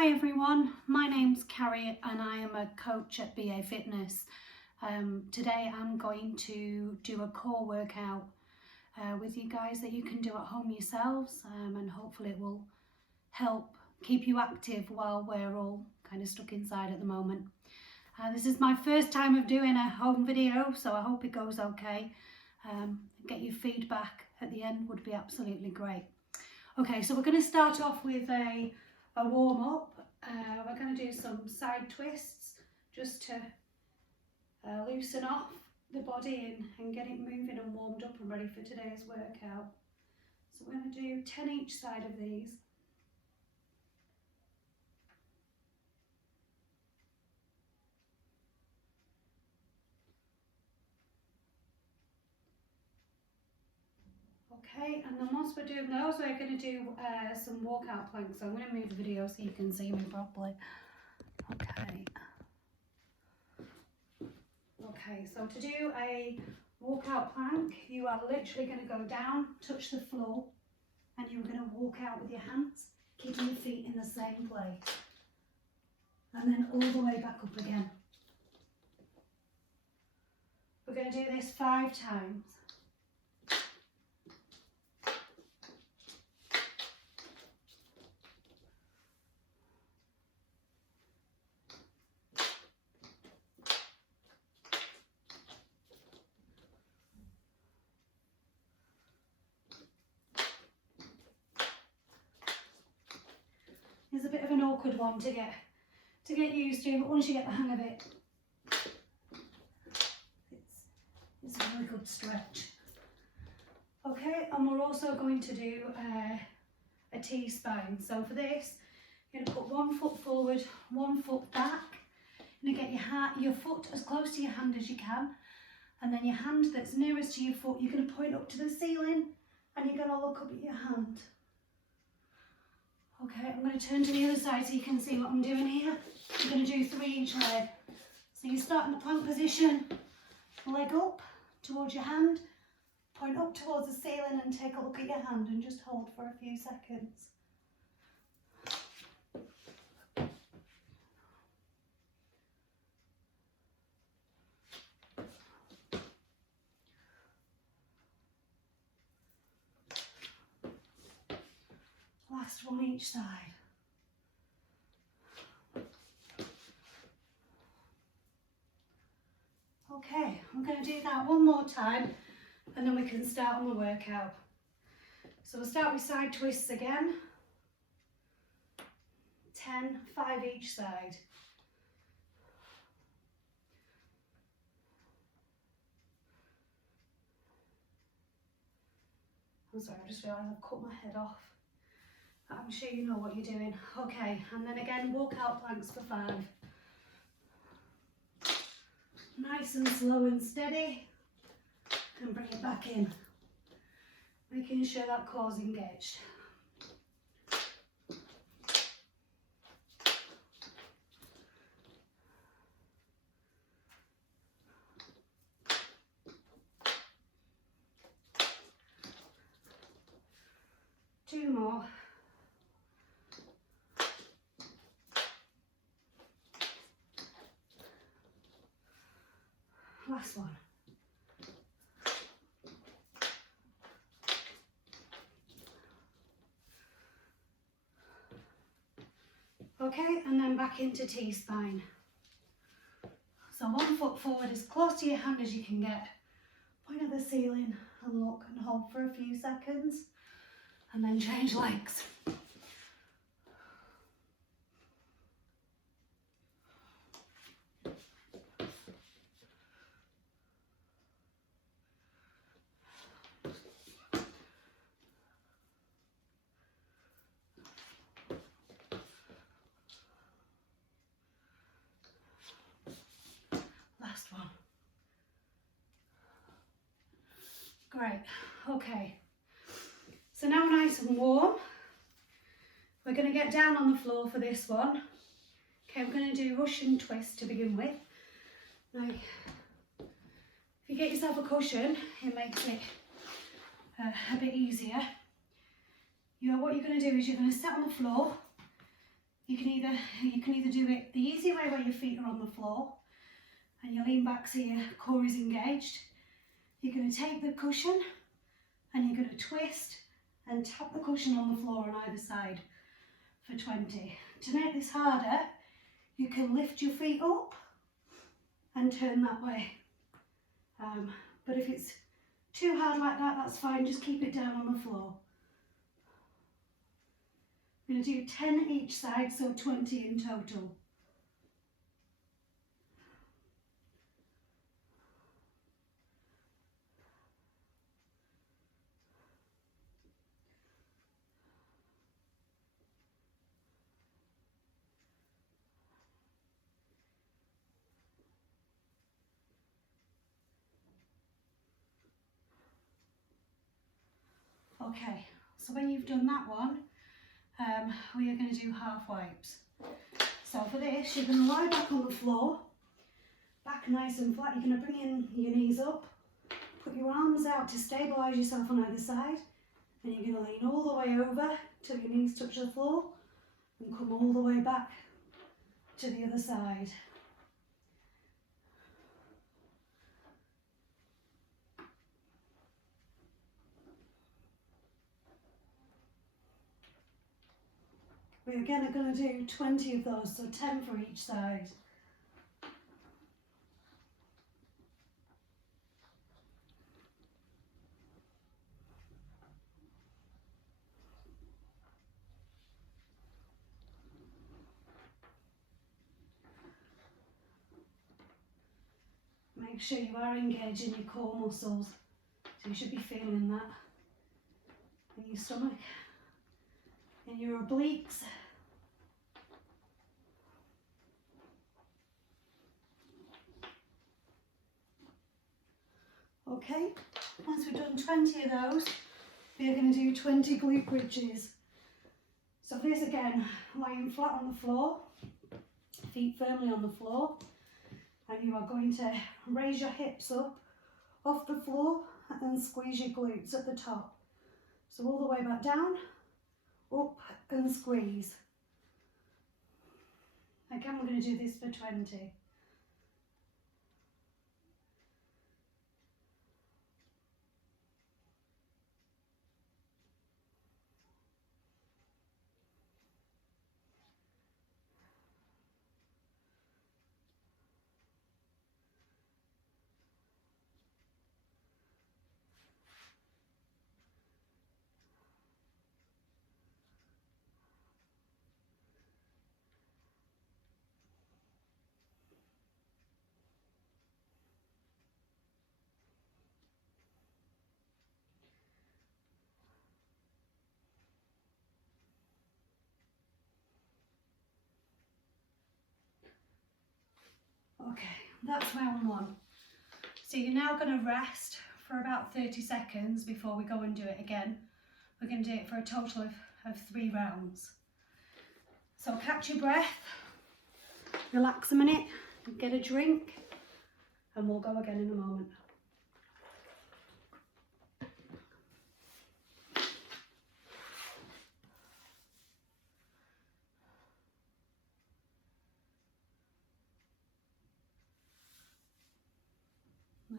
Hi everyone, my name's Carrie and I am a coach at BA Fitness. Today I'm going to do a core workout with you guys that you can do at home yourselves, and hopefully it will help keep you active while we're all kind of stuck inside at the moment. This is my first time of doing a home video, so I hope it goes okay. Get your feedback at the end would be absolutely great. Okay, so we're going to start off with a warm up. We're going to do some side twists just to loosen off the body and get it moving and warmed up and ready for today's workout. So we're going to do 10 each side of these. Okay, and then once we're doing those, we're going to do some walkout planks. So I'm going to move the video so you can see me properly. Okay, so to do a walkout plank, you are literally going to go down, touch the floor, and you're going to walk out with your hands, keeping your feet in the same place. And then all the way back up again. We're going to do this 5 times. It's a bit of an awkward one to get used to, but once you get the hang of it, it's a really good stretch. Okay, and we're also going to do a T-spine. So for this, you're going to put 1 foot forward, 1 foot back. You're going to get your foot as close to your hand as you can, and then your hand that's nearest to your foot, you're going to point up to the ceiling, and you're going to look up at your hand. Okay, I'm going to turn to the other side so you can see what I'm doing here. I'm going to do 3 each leg. So you start in the plank position, leg up towards your hand, point up towards the ceiling and take a look at your hand and just hold for a few seconds. Last one each side. Okay, I'm going to do that one more time and then we can start on the workout. So we'll start with side twists again. 10, 5 each side. I'm sorry, I just realised I've cut my head off. I'm sure you know what you're doing. Okay, and then again, walk out planks for 5. Nice and slow and steady, and bring it back in. Making sure that core's engaged. Two more. Last one. Okay, and then back into T-spine. So 1 foot forward as close to your hand as you can get. Point at the ceiling and look and hold for a few seconds. And then change legs. Last one. Great, okay. So now we're nice and warm. We're going to get down on the floor for this one. Okay, we're going to do Russian twist to begin with. Now, if you get yourself a cushion, it makes it a bit easier. What you're going to do is you're going to sit on the floor. You can either do it the easy way where your feet are on the floor and you lean back so your core is engaged. You're going to take the cushion and you're going to twist and tap the cushion on the floor on either side for 20. To make this harder, you can lift your feet up and turn that way. But if it's too hard like that, that's fine, just keep it down on the floor. I'm going to do 10 each side, so 20 in total. Okay, so when you've done that one, we are going to do half wipes. So for this, you're going to lie back on the floor, back nice and flat. You're going to bring in your knees up, put your arms out to stabilise yourself on either side, and you're going to lean all the way over till your knees touch the floor and come all the way back to the other side. We're again going to do 20 of those, so 10 for each side. Make sure you are engaging your core muscles, so you should be feeling that in your stomach, in your obliques. Okay, once we've done 20 of those, we're going to do 20 glute bridges. So this again, lying flat on the floor, feet firmly on the floor, and you are going to raise your hips up off the floor and squeeze your glutes at the top. So all the way back down, up and squeeze. Again, we're going to do this for 20. Okay, that's round one. So you're now going to rest for about 30 seconds before we go and do it again. We're going to do it for a total of 3 rounds. So catch your breath, relax a minute, get a drink, and we'll go again in a moment.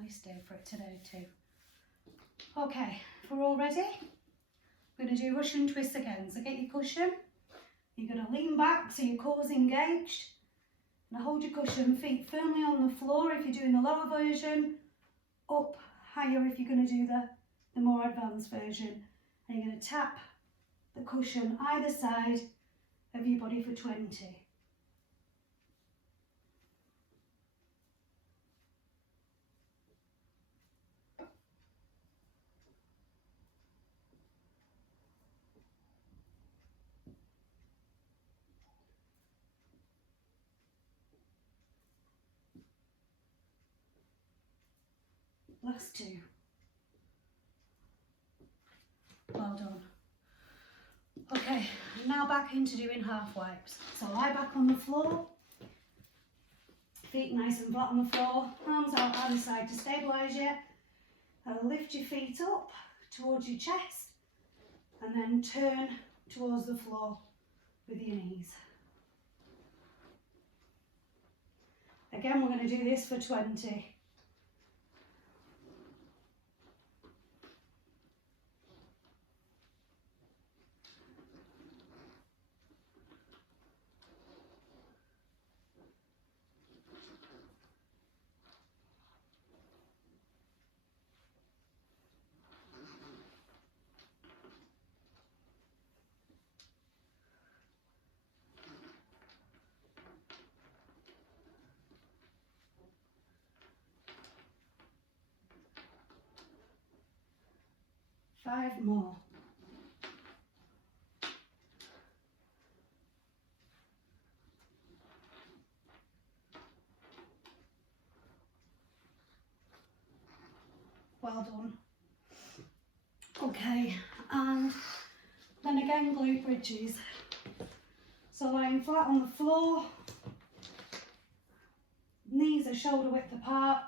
Nice day for it today too. Okay, if we're all ready, we're going to do Russian twist again. So get your cushion, you're going to lean back so your core's engaged. Now hold your cushion, feet firmly on the floor if you're doing the lower version, up higher if you're going to do the more advanced version. And you're going to tap the cushion either side of your body for 20. Last 2. Well done. Okay, now back into doing half wipes. So lie back on the floor, feet nice and flat on the floor, arms out either side to stabilise you. Lift your feet up towards your chest and then turn towards the floor with your knees. Again, we're going to do this for 20. Five more. Well done. Okay, and then again glute bridges. So lying flat on the floor, knees are shoulder width apart,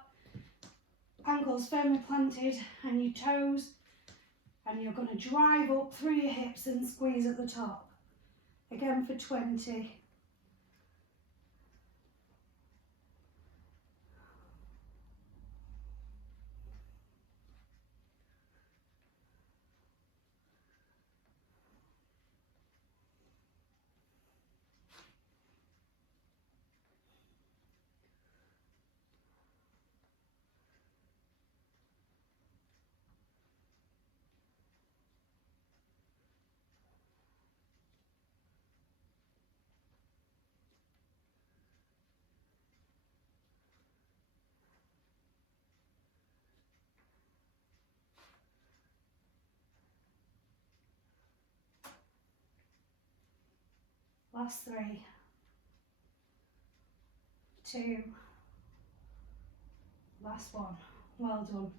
ankles firmly planted and your toes, and you're going to drive up through your hips and squeeze at the top. Again for 20. Last 3, 2, last 1. Well done.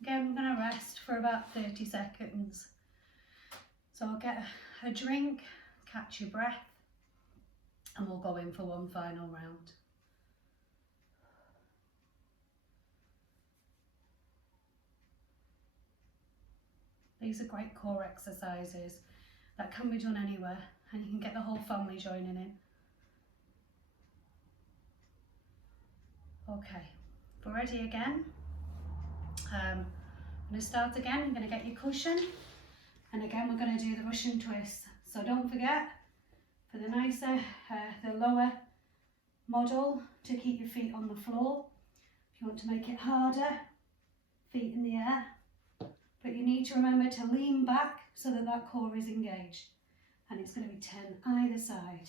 Again, we're going to rest for about 30 seconds. So I'll get a drink, catch your breath, and we'll go in for one final round. These are great core exercises that can be done anywhere, and you can get the whole family joining in. Okay, we're ready again. I'm going to start again. You're going to get your cushion, and again we're going to do the Russian twist. So don't forget, for the nicer, the lower model, to keep your feet on the floor. If you want to make it harder, feet in the air. But you need to remember to lean back so that that core is engaged. And it's going to be 10 either side.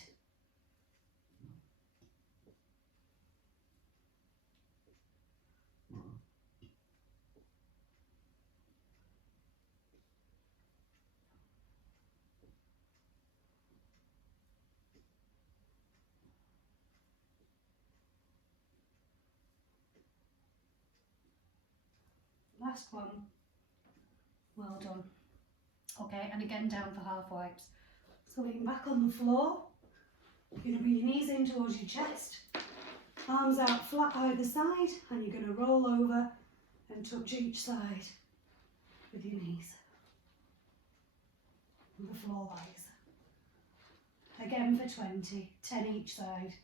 Last one. Well done. Okay, and again down for half wipes. So lean back on the floor. You're going to bring your knees in towards your chest. Arms out flat either side, and you're going to roll over and touch each side with your knees. And the floor lies. Again for 20, 10 each side.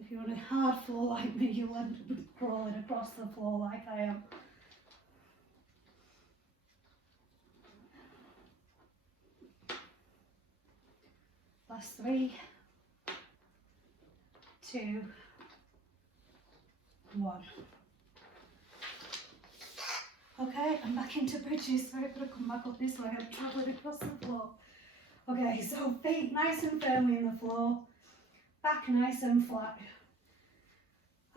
If you're on a hard floor like me, you'll end up crawling across the floor like I am. Last 3, 2, 1. Okay, I'm back into bridges, so I've got to come back up this way. I'm travelling across the floor. Okay, so feet nice and firmly in the floor, back nice and flat.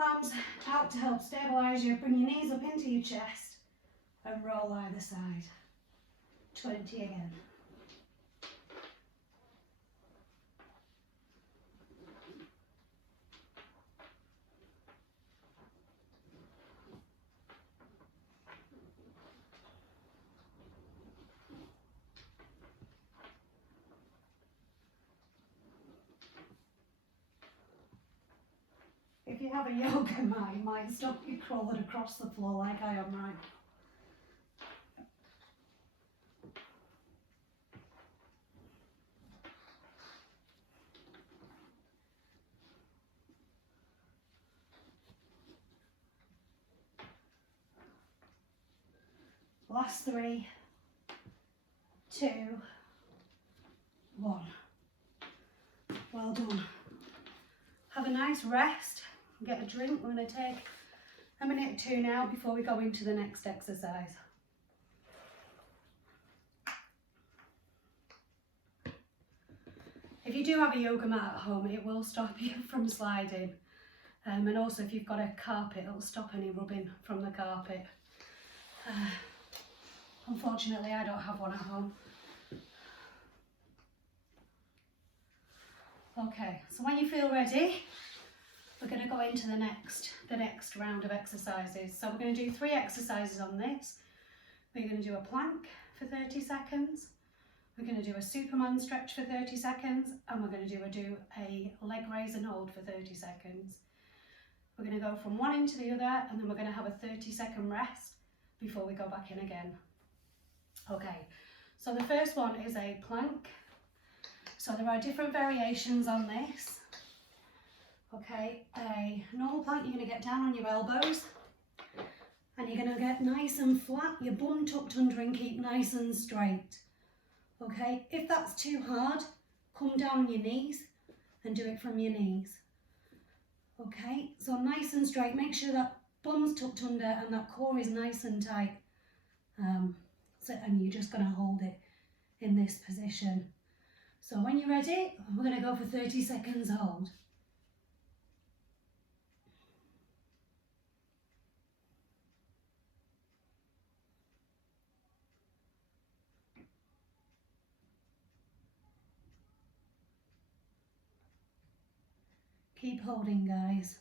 Arms out to help stabilise you. Bring your knees up into your chest and roll either side. 20 again. if you have a yoga mat, it might stop you crawling across the floor like I am right. Last 3, 2, 1. Well done. Have a nice rest, get a drink. We're going to take a minute or 2 now before we go into the next exercise. If you do have a yoga mat at home, it will stop you from sliding. And also if you've got a carpet, it'll stop any rubbing from the carpet. Unfortunately, I don't have one at home. Okay, so when you feel ready, we're going to go into the next round of exercises. So we're going to do 3 exercises on this. We're going to do a plank for 30 seconds. We're going to do a Superman stretch for 30 seconds, and we're going to do a leg raise and hold for 30 seconds. We're going to go from one end to the other, and then we're going to have a 30-second rest before we go back in again. Okay, so the first one is a plank. So there are different variations on this. Okay, a normal plank, you're going to get down on your elbows and you're going to get nice and flat, your bum tucked under and keep nice and straight. Okay, if that's too hard, come down on your knees and do it from your knees. Okay, so nice and straight, make sure that bum's tucked under and that core is nice and tight. And you're just going to hold it in this position. So when you're ready, we're going to go for 30 seconds hold. Keep holding, guys.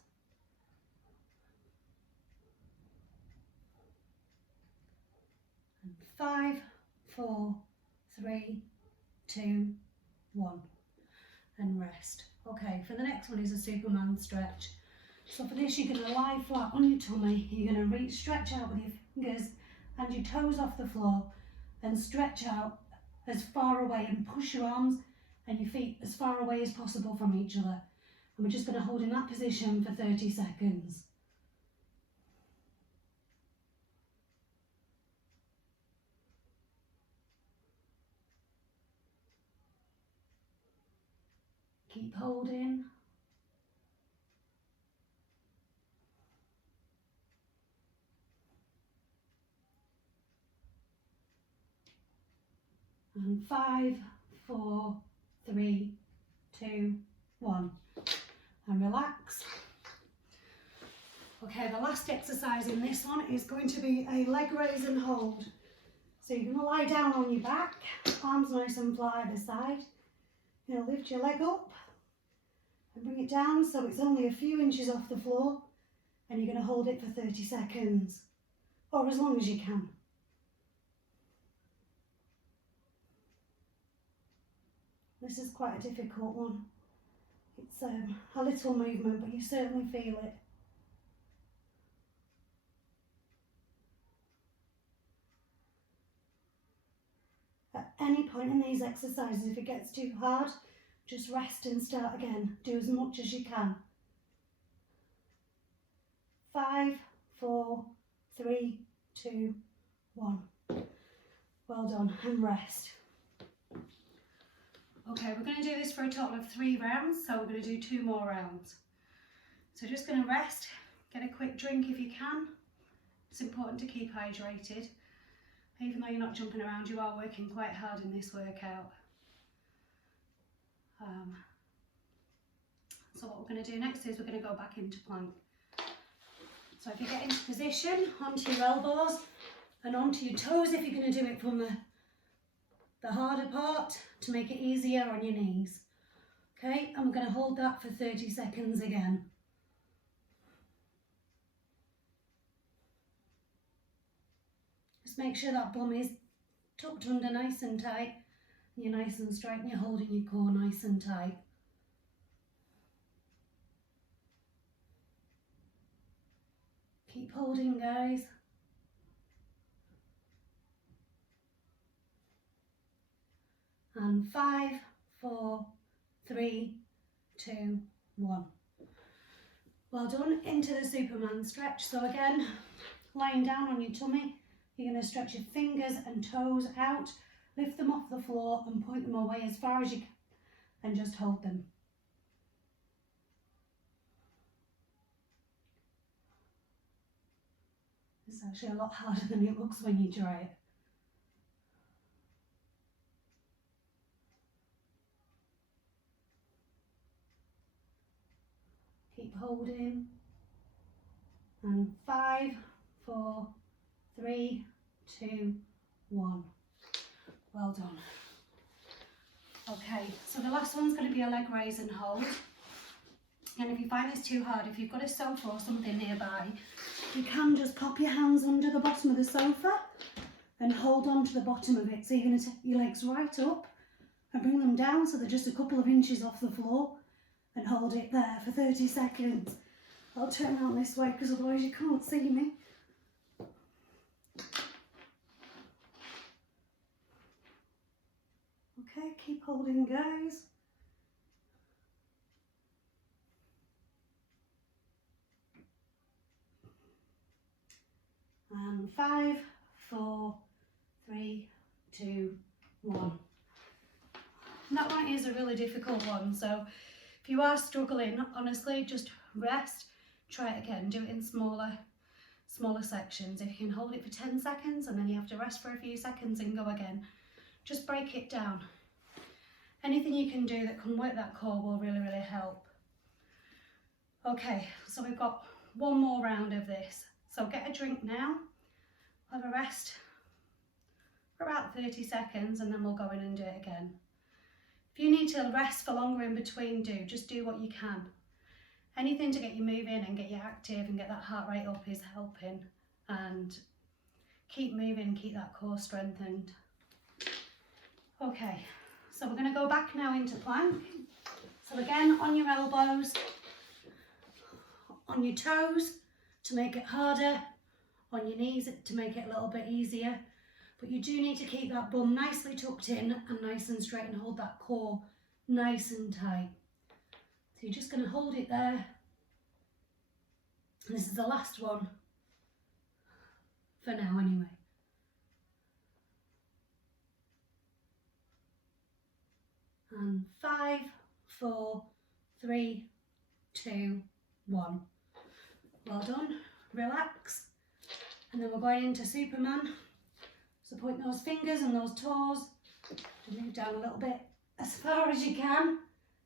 And 5, 4, 3, 2, 1. And rest. Okay, for the next one is a Superman stretch. So for this, you're going to lie flat on your tummy. You're going to stretch out with your fingers and your toes off the floor and stretch out as far away and push your arms and your feet as far away as possible from each other. And we're just going to hold in that position for 30 seconds. Keep holding. And 5, 4, 3, 2, 1. And relax. Okay, the last exercise in this one is going to be a leg raise and hold. So you're going to lie down on your back, arms nice and flat either side. You're going to lift your leg up and bring it down so it's only a few inches off the floor, and you're going to hold it for 30 seconds, or as long as you can. This is quite a difficult one. It's a little movement, but you certainly feel it. At any point in these exercises, if it gets too hard, just rest and start again. Do as much as you can. 5, 4, 3, 2, 1. Well done, and rest. Okay, we're going to do this for a total of 3 rounds, so we're going to do 2 more rounds. So just going to rest, get a quick drink if you can. It's important to keep hydrated. Even though you're not jumping around, you are working quite hard in this workout. So what we're going to do next is we're going to go back into plank. So if you get into position, onto your elbows and onto your toes if you're going to do it from the harder part to make it easier on your knees. Okay, and we're going to hold that for 30 seconds again. Just make sure that bum is tucked under nice and tight, and you're nice and straight, and you're holding your core nice and tight. Keep holding, guys. And 5, 4, 3, 2, 1. Well done. Into the Superman stretch. So again, lying down on your tummy, you're going to stretch your fingers and toes out, lift them off the floor and point them away as far as you can and just hold them. It's actually a lot harder than it looks when you try it. Keep holding. And 5, 4, 3, 2, 1. Well done. Okay, so the last one's going to be a leg raise and hold. And if you find this too hard, if you've got a sofa or something nearby, you can just pop your hands under the bottom of the sofa and hold on to the bottom of it. So you're going to take your legs right up and bring them down so they're just a couple of inches off the floor and hold it there for 30 seconds. I'll turn around this way because otherwise you can't see me. Okay, keep holding, guys. And 5, 4, 3, 2, 1. And that one is a really difficult one, so if you are struggling, honestly, just rest, try it again, do it in smaller sections. If you can hold it for 10 seconds and then you have to rest for a few seconds and go again, just break it down. Anything you can do that can work that core will really, really help. Okay, so we've got one more round of this. So get a drink now, have a rest for about 30 seconds and then we'll go in and do it again. If you need to rest for longer in between, just do what you can. Anything to get you moving and get you active and get that heart rate up is helping. And keep moving, keep that core strengthened. Okay, so we're going to go back now into plank. So again, on your elbows, on your toes to make it harder, on your knees to make it a little bit easier. But you do need to keep that bum nicely tucked in and nice and straight and hold that core nice and tight. So you're just going to hold it there. And this is the last one for now anyway. And 5, 4, 3, 2, 1. Well done. Relax. And then we're going into Superman. So point those fingers and those toes to move down a little bit as far as you can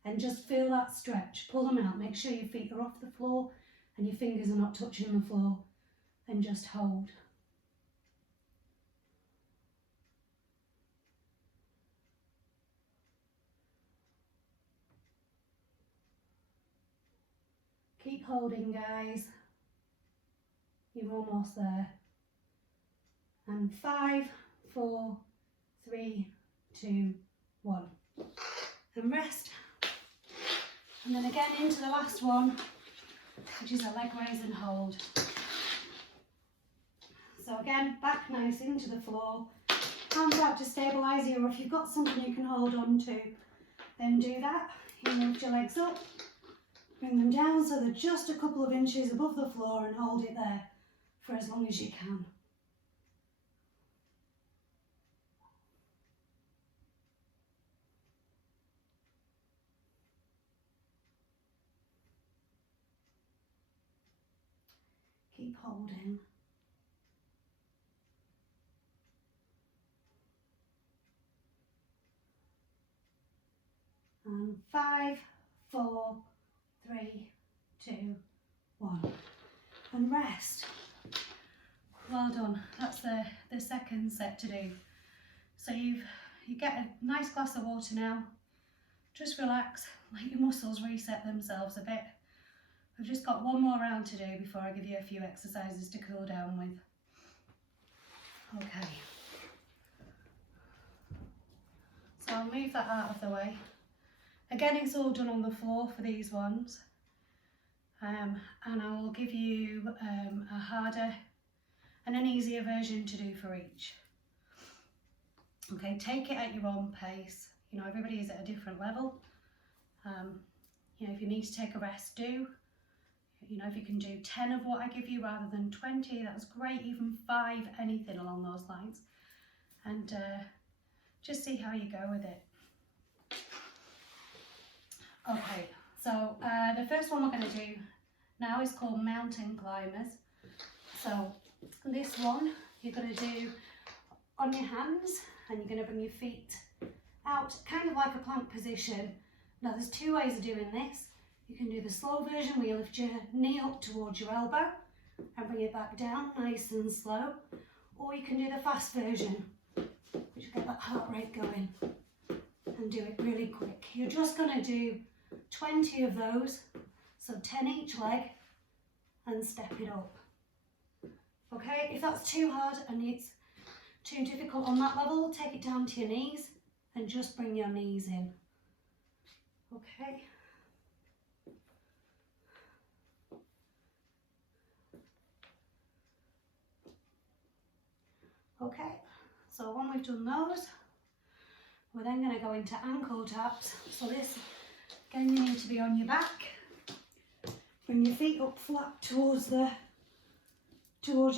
and just feel that stretch. Pull them out. Make sure your feet are off the floor and your fingers are not touching the floor, and just hold. Keep holding, guys. You're almost there. And 5, 4, 3, 2, 1. And rest. And then again into the last one, which is a leg raise and hold. So again, back nice into the floor. Hands out to stabilise you, or if you've got something you can hold on to, then do that. You lift your legs up, bring them down so they're just a couple of inches above the floor and hold it there for as long as you can. Keep holding. And 5, 4, 3, 2, 1. And rest. Well done. That's the second set to do. So you get a nice glass of water now. Just relax, let your muscles reset themselves a bit. We've just got one more round to do before I give you a few exercises to cool down with. Okay. So I'll move that out of the way. Again, it's all done on the floor for these ones. and I will give you a harder and an easier version to do for each. Okay, take it at your own pace. You know, everybody is at a different level. You know, if you need to take a rest, do. You know, if you can do 10 of what I give you rather than 20, that's great. Even 5, anything along those lines. And just see how you go with it. Okay, so the first one we're going to do now is called mountain climbers. So this one you're going to do on your hands, and you're going to bring your feet out, kind of like a plank position. Now there's 2 ways of doing this. You can do the slow version where you lift your knee up towards your elbow and bring it back down nice and slow, or you can do the fast version, which will get that heart rate going, and do it really quick. You're just going to do 20 of those, so 10 each leg, and step it up. Okay, if that's too hard and it's too difficult on that level, take it down to your knees and just bring your knees in. Okay. Okay, so when we've done those, we're then going to go into ankle taps. So this, again, you need to be on your back. Bring your feet up flat towards your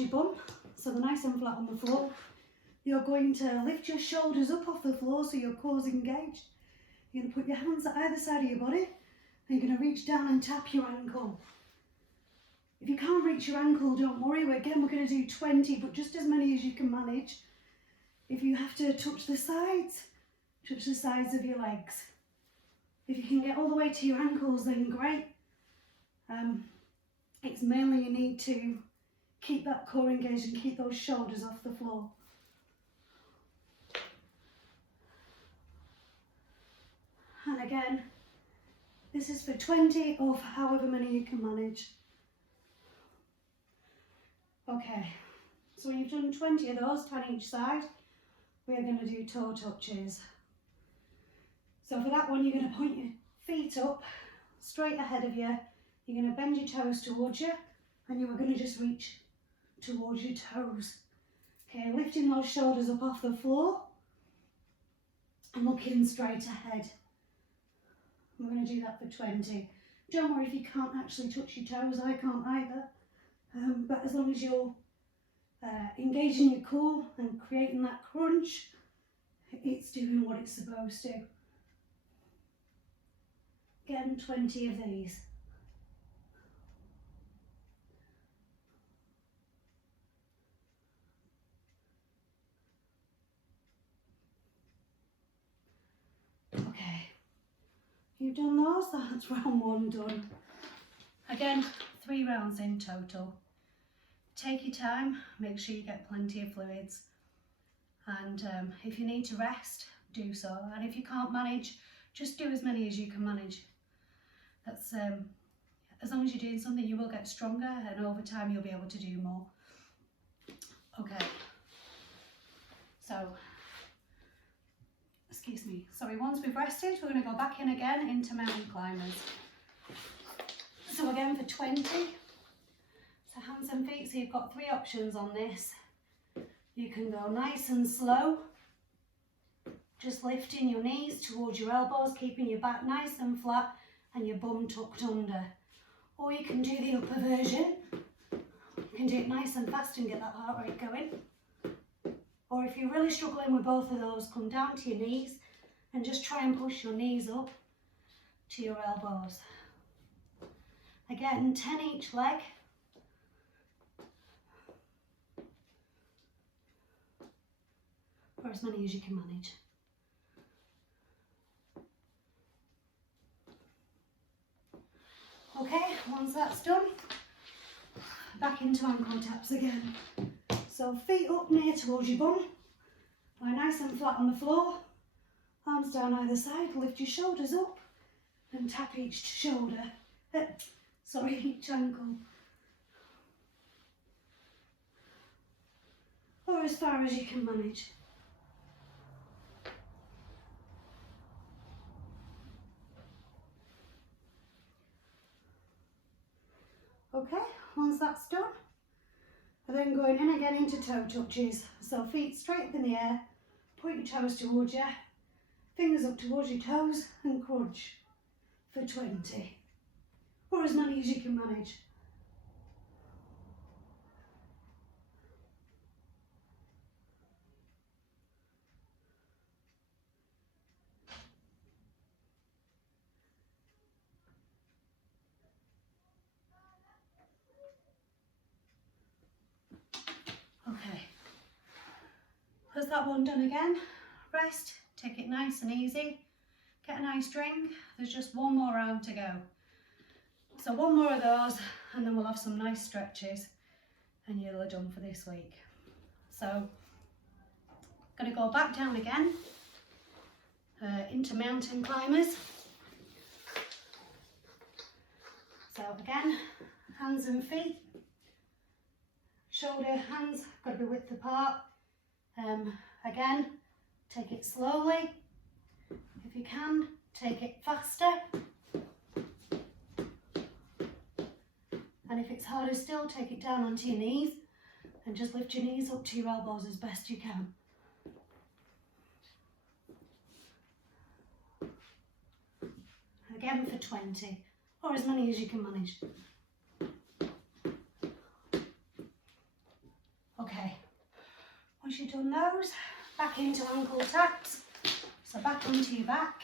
bum, so they're nice and flat on the floor. You're going to lift your shoulders up off the floor so your core's engaged. You're going to put your hands at either side of your body, and you're going to reach down and tap your ankle. If you can't reach your ankle, don't worry. Again, we're going to do 20, but just as many as you can manage. If you have to touch the sides of your legs. If you can get all the way to your ankles, then great. It's mainly you need to keep that core engaged and keep those shoulders off the floor. And again, this is for 20 or for however many you can manage. Okay, so when you've done 20 of those, 10 each side, we are going to do toe touches. So for that one, you're going to point your feet up, straight ahead of you. You're going to bend your toes towards you, and you are going to just reach towards your toes. Okay, lifting those shoulders up off the floor and looking straight ahead. We're going to do that for 20. Don't worry if you can't actually touch your toes, I can't either. But as long as you're engaging your core and creating that crunch, it's doing what it's supposed to. Again, 20 of these. Okay, you've done those, that's round 1 done. Again, 3 rounds in total. Take your time, make sure you get plenty of fluids, and if you need to rest, do so, and if you can't manage, just do as many as you can manage. That's as long as you're doing something, you will get stronger, and over time you'll be able to do more. Okay, so excuse me, sorry, once we've rested, we're going to go back in again into mountain climbers. So again for 20, so hands and feet, so you've got 3 options on this. You can go nice and slow, just lifting your knees towards your elbows, keeping your back nice and flat and your bum tucked under. Or you can do the upper version. You can do it nice and fast and get that heart rate going. Or if you're really struggling with both of those, come down to your knees and just try and push your knees up to your elbows. Again, 10 each leg. For as many as you can manage. Okay, once that's done, back into ankle taps again. So feet up near towards your bum, lie nice and flat on the floor, arms down either side, lift your shoulders up and tap each shoulder, each ankle. Or as far as you can manage. once that's done, we're then going in again into toe touches. So feet straight up in the air, point your toes towards you, fingers up towards your toes and crunch for 20, or as many as you can manage. Okay, there's that one done again. Rest, take it nice and easy, get a nice drink. There's just one more round to go. So one more of those and then we'll have some nice stretches and you'll have done for this week. So, going to go back down again into mountain climbers. So again, hands and feet, shoulder, hands, got to be width apart. Again, take it slowly. If you can, take it faster. And if it's harder still, take it down onto your knees and just lift your knees up to your elbows as best you can. Again for 20, or as many as you can manage. Okay, once you've done those, back into ankle taps. So back onto your back,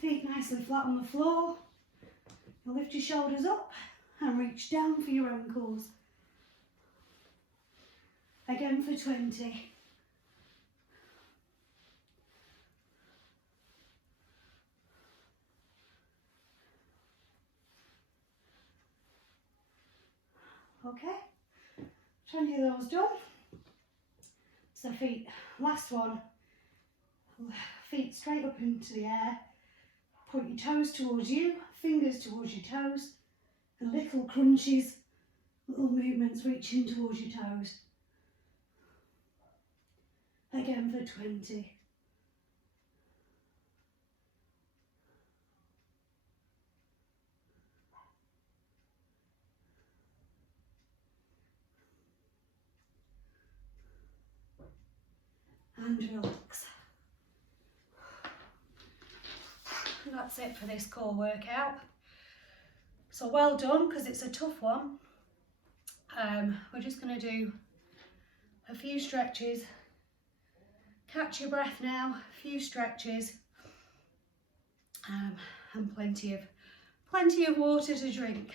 feet nice and flat on the floor. You'll lift your shoulders up and reach down for your ankles. Again for 20. Okay, 20 of those done. So feet, last one, feet straight up into the air, point your toes towards you, fingers towards your toes, and little crunches, little movements reaching towards your toes. Again for 20. And relax. And that's it for this core workout. So well done, because it's a tough one. We're just going to do a few stretches. Catch your breath now, a few stretches, and plenty of water to drink.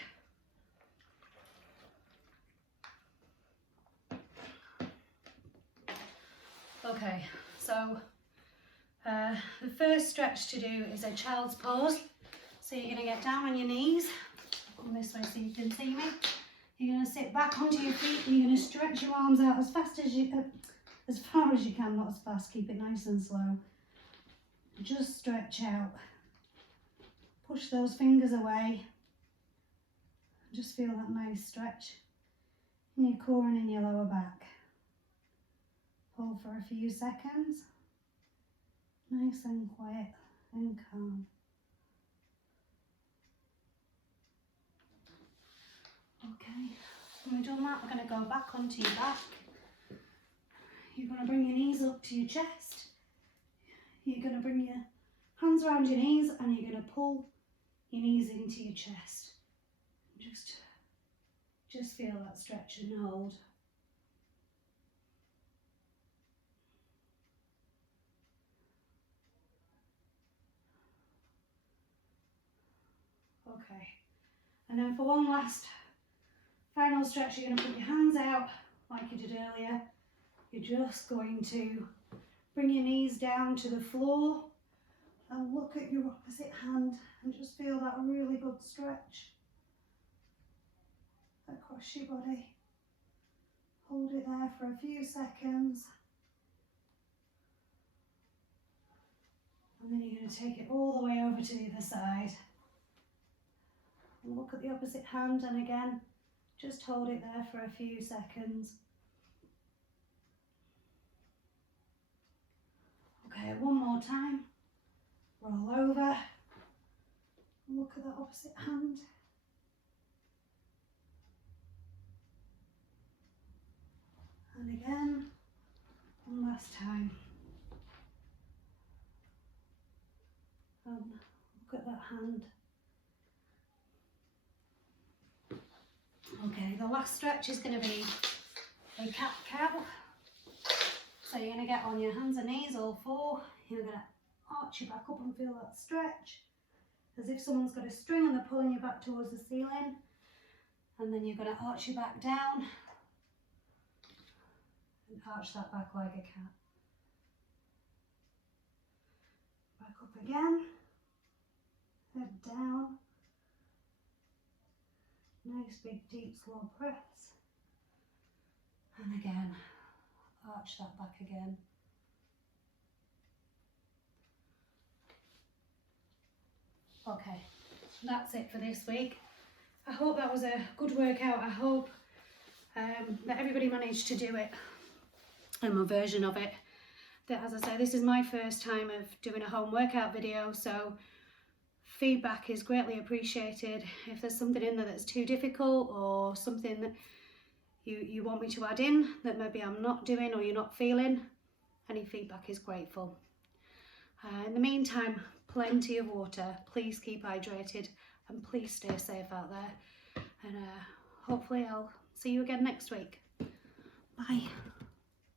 Okay, so the first stretch to do is a child's pose. So you're going to get down on your knees. I'll come this way so you can see me. You're going to sit back onto your feet and you're going to stretch your arms out as fast as you, as far as you can, not as fast, keep it nice and slow. Just stretch out. Push those fingers away. Just feel that nice stretch in your core and in your lower back. Hold for a few seconds. Nice and quiet and calm. Okay, when we've done that, we're going to go back onto your back. You're going to bring your knees up to your chest. You're going to bring your hands around your knees and you're going to pull your knees into your chest. Just feel that stretch and hold. Okay, and then for one last final stretch, you're going to put your hands out like you did earlier. You're just going to bring your knees down to the floor and look at your opposite hand and just feel that really good stretch across your body. Hold it there for a few seconds. And then you're going to take it all the way over to the other side. And look at the opposite hand and again, just hold it there for a few seconds. Okay, one more time. Roll over. Look at the opposite hand. last time. Look at that hand. Okay, the last stretch is going to be a cat-cow. So you're going to get on your hands and knees, all four. You're going to arch your back up and feel that stretch, as if someone's got a string and they're pulling you back towards the ceiling. And then you're going to arch your back down and arch that back like a cat. Back up again, head down. Nice big deep slow breaths. And again, arch that back again. Okay, that's it for this week. I hope that was a good workout. I hope that everybody managed to do it, and my version of it. That, as I say, this is my first time of doing a home workout video, so feedback is greatly appreciated. If there's something in there that's too difficult, or something that you want me to add in that maybe I'm not doing or you're not feeling, any feedback is grateful. In the meantime, plenty of water. Please keep hydrated and please stay safe out there. And hopefully I'll see you again next week. Bye.